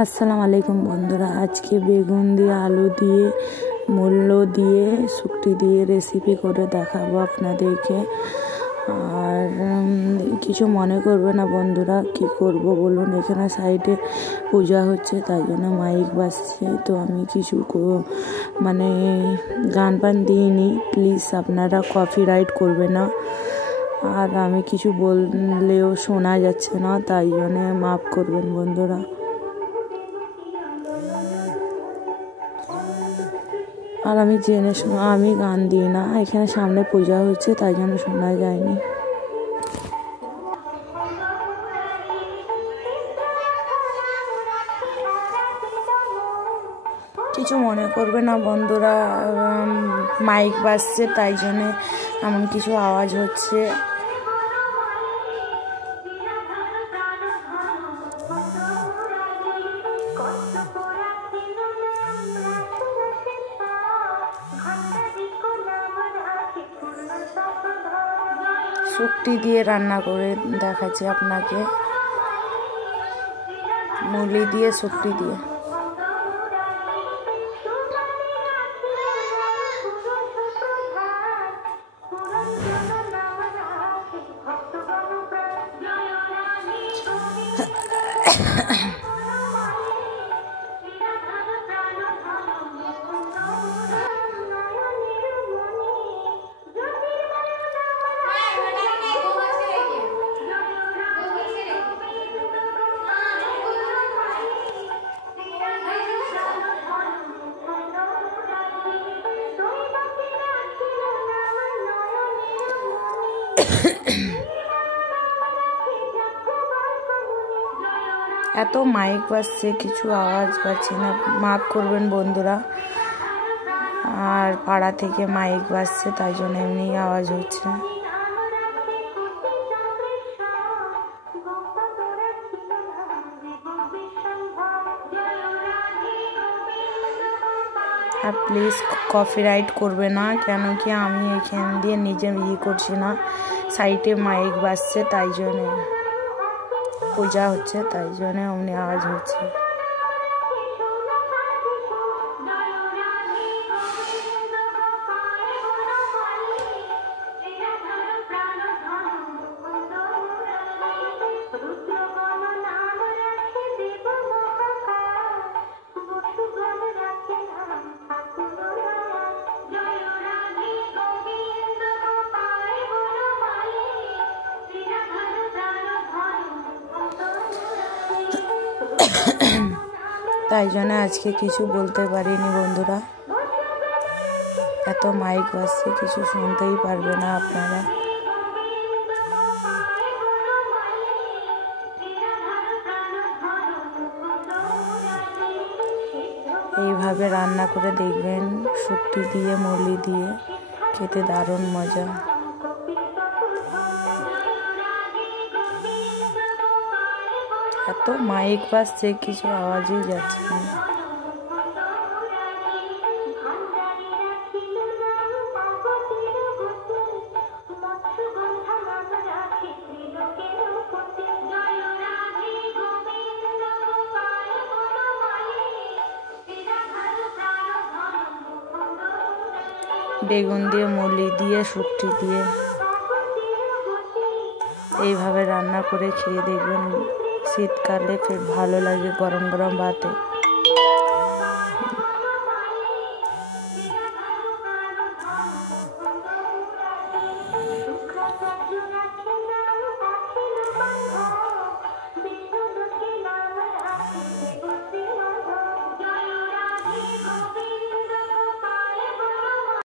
আসসালামু আলাইকুম বন্ধুরা, আজকে বেগুন দিয়ে আলু দিয়ে মূল্য দিয়ে শুক্তি দিয়ে রেসিপি করে দেখাবো আপনাদেরকে। আর কিছু মনে করবে না বন্ধুরা, কি করব বলুন। এখানে সাইডে পূজা হচ্ছে, তাই জন্য মাইক বাজছে, তো আমি কিছু মানে গান পান দিইনি, প্লিজ আপনারা কপিরাইট করবে না। আর আমি কিছু বললেও শোনা যাচ্ছে না, তাই জন্য মাফ করবেন বন্ধুরা। আর আমি জেনে আমি গান দিই না, এখানে সামনে পূজা হচ্ছে, তাই জন্য শোনা যায়নি। কিছু মনে করবে না বন্ধুরা, মাইক বাজছে তাই জন্যে এমন কিছু আওয়াজ হচ্ছে। শুক্তি দিয়ে রান্না করে দেখাচ্ছি আপনাকে, মুলি দিয়ে শুক্তি দিয়ে। এত মাইক বাজছে, কিছু আওয়াজ পাচ্ছি না, মাফ করবেন বন্ধুরা। আর পাড়া থেকে মাইক বাজছে, তাই জন্য এমনি আওয়াজ হচ্ছে। আর প্লিজ কপিরাইট করবে না, কেন কি আমি এখান দিয়ে নিজে করছি না, সাইডে মাইক বাজছে, তাই জন্যে পূজা হচ্ছে, তাই জন্য অমনি আওয়াজ হচ্ছে। তাই জন্য আজকে কিছু বলতে পারিনি বন্ধুরা, এত মাইক বাজছে, কিছু শুনতেই পারবে না আপনারা। এইভাবে রান্না করে দেখবেন, শুক্তি দিয়ে মুলি দিয়ে, খেতে দারুণ মজা। এত মাইক বাজছে, কিছু আওয়াজই যাচ্ছে না। বেগুন দিয়ে মুলি দিয়ে শুক্তি দিয়ে এইভাবে রান্না করে খেয়ে দেখবেন, শীতকালে ফের ভালো লাগে গরম গরম ভাতে।